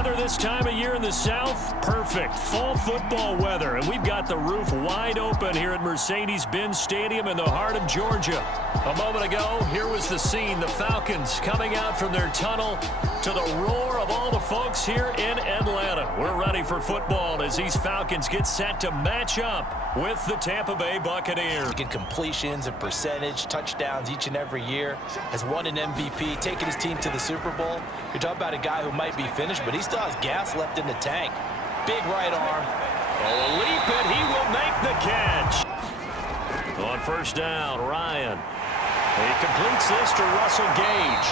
Weather this time of year in the South, perfect. Fall football weather, and we've got the roof wide open here at Mercedes-Benz Stadium in the heart of Georgia. A moment ago, here was the scene. The Falcons coming out from their tunnel to the roar of all the folks here in Atlanta. We're ready for football as these Falcons get set to match up with the Tampa Bay Buccaneers. Completions and percentage, touchdowns each and every year. Has won an MVP, taken his team to the Super Bowl. You're talking about a guy who might be finished, but he still has gas left in the tank. Big right arm. Oh, a leap, and he will make the catch. On first down, Ryan. He completes this to Russell Gage.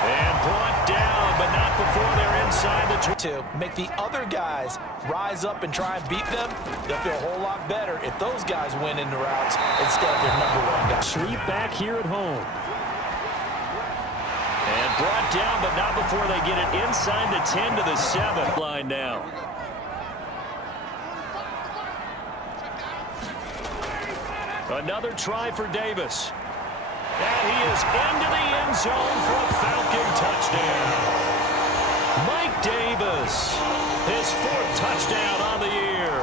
And brought down, but not before they're inside the to make the other guys rise up and try and beat them. They'll feel a whole lot better if those guys win in the routes instead of their #1 guy. Sweep back here at home. And brought down, but not before they get it inside the 10 to the 7 line now. Another try for Davis. And he is into the end zone for a Falcon touchdown. Mike Davis, his 4th touchdown on the year.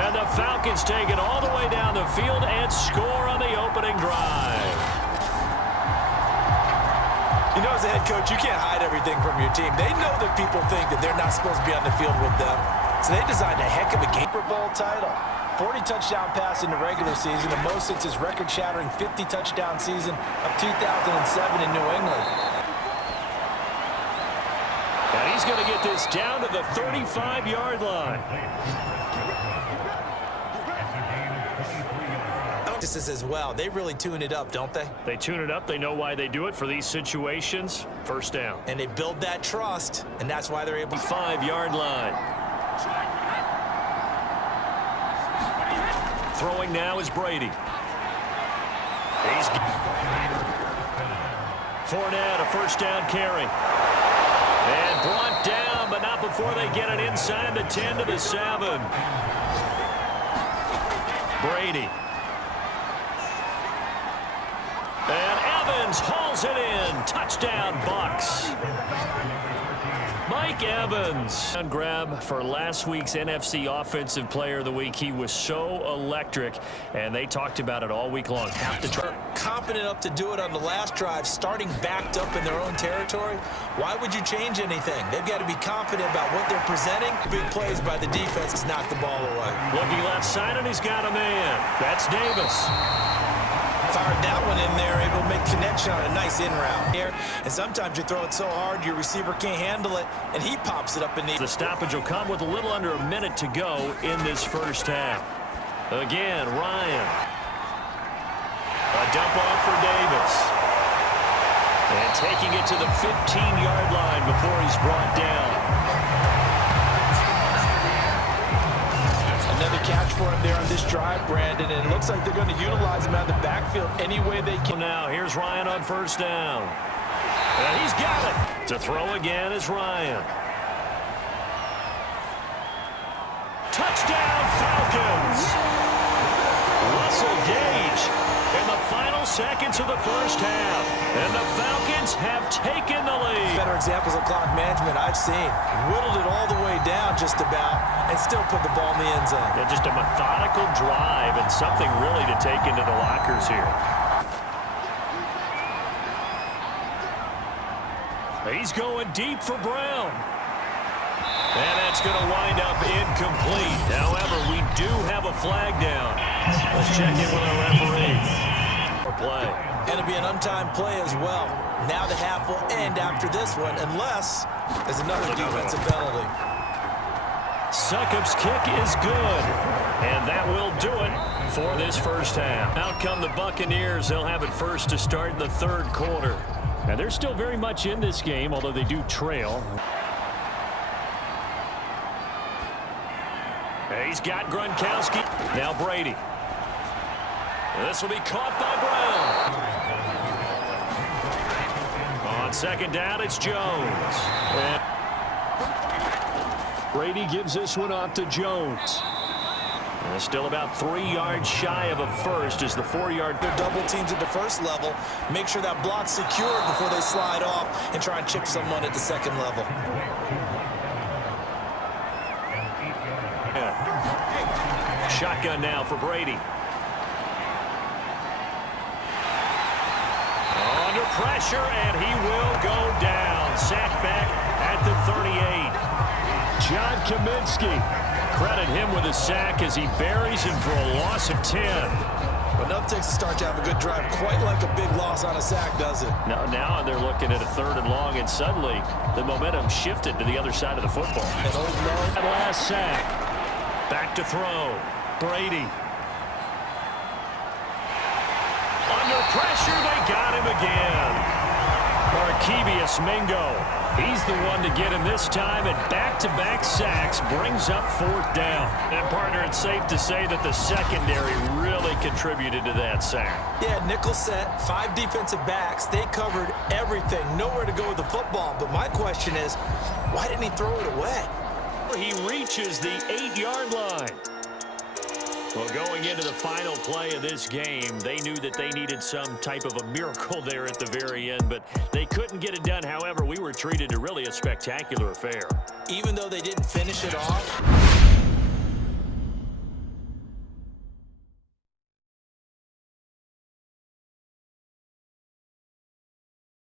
And the Falcons take it all the way down the field and score on the opening drive. You know, as a head coach, you can't hide everything from your team. They know that people think that they're not supposed to be on the field with them. So they designed a heck of a Super Bowl title. 40 touchdown pass in the regular season, the most since his record-shattering 50 touchdown season of 2007 in New England. And he's going to get this down to the 35-yard line. This is as well. They really tune it up, don't they? They tune it up. They know why they do it for these situations. First down. And they build that trust, and that's why they're able to. 5-yard line. Throwing now is Brady. Fournette, a first down carry. And brought down, but not before they get it inside the 10 to the 7. Brady. And Evans hauls it in. Touchdown, Bucs. Mike Evans. Grab for last week's NFC Offensive Player of the Week. He was so electric, and they talked about it all week long. Have to try. Confident up to do it on the last drive, starting backed up in their own territory. Why would you change anything? They've got to be confident about what they're presenting. Big plays by the defense has knocked the ball away. Looking left side, and he's got a man. That's Davis. Fired that one in there, able to make connection on a nice in route here. And sometimes you throw it so hard your receiver can't handle it, and he pops it up in the. The stoppage will come with a little under a minute to go in this first half. Again, Ryan. A dump off for Davis. And taking it to the 15-yard line before he's brought down. Another catch for him there on this drive, Brandon, and it looks like they're going to utilize him out of the backfield any way they can. Now here's Ryan on first down. And he's got it. To throw again is Ryan. Touchdown, Falcons. Russell Gage in the final seconds of the first half. And the Falcons have taken the lead. Better examples of clock management I've seen. Whittled it all the way down just about and still put the ball in the end zone. Yeah, just a methodical drive and something really to take into the lockers here. He's going deep for Brown. And that's going to wind up incomplete. However, we do have a flag down. Let's check in with our referee. Play. And it'll be an untimed play as well. Now the half will end after this one, unless there's another defensive penalty. Succop's kick is good. And that will do it for this first half. Out come the Buccaneers. They'll have it first to start in the 3rd quarter. Now, they're still very much in this game, although they do trail. He's got Gronkowski. Now Brady. This will be caught by Brown. On second down, it's Jones. And Brady gives this one off to Jones. And still about 3 yards shy of a first as the 4-yard. They're double teams at the first level. Make sure that block's secured before they slide off and try and chip someone at the second level. Shotgun now for Brady. Under pressure, and he will go down. Sacked back at the 38. John Kaminsky. Credit him with a sack as he buries him for a loss of 10. Enough takes to start to have a good drive. Quite like a big loss on a sack, does it? Now they're looking at a 3rd and long, and suddenly the momentum shifted to the other side of the football. And that last sack. Back to throw. Brady. Under pressure, they got him again. Markevius Mingo. He's the one to get him this time, and back-to-back sacks brings up 4th down. And, partner, it's safe to say that the secondary really contributed to that sack. Yeah, nickel set, 5 defensive backs. They covered everything. Nowhere to go with the football. But my question is, why didn't he throw it away? He reaches the 8-yard line. Well, going into the final play of this game, they knew that they needed some type of a miracle there at the very end, but they couldn't get it done. However, we were treated to really a spectacular affair. Even though they didn't finish it off,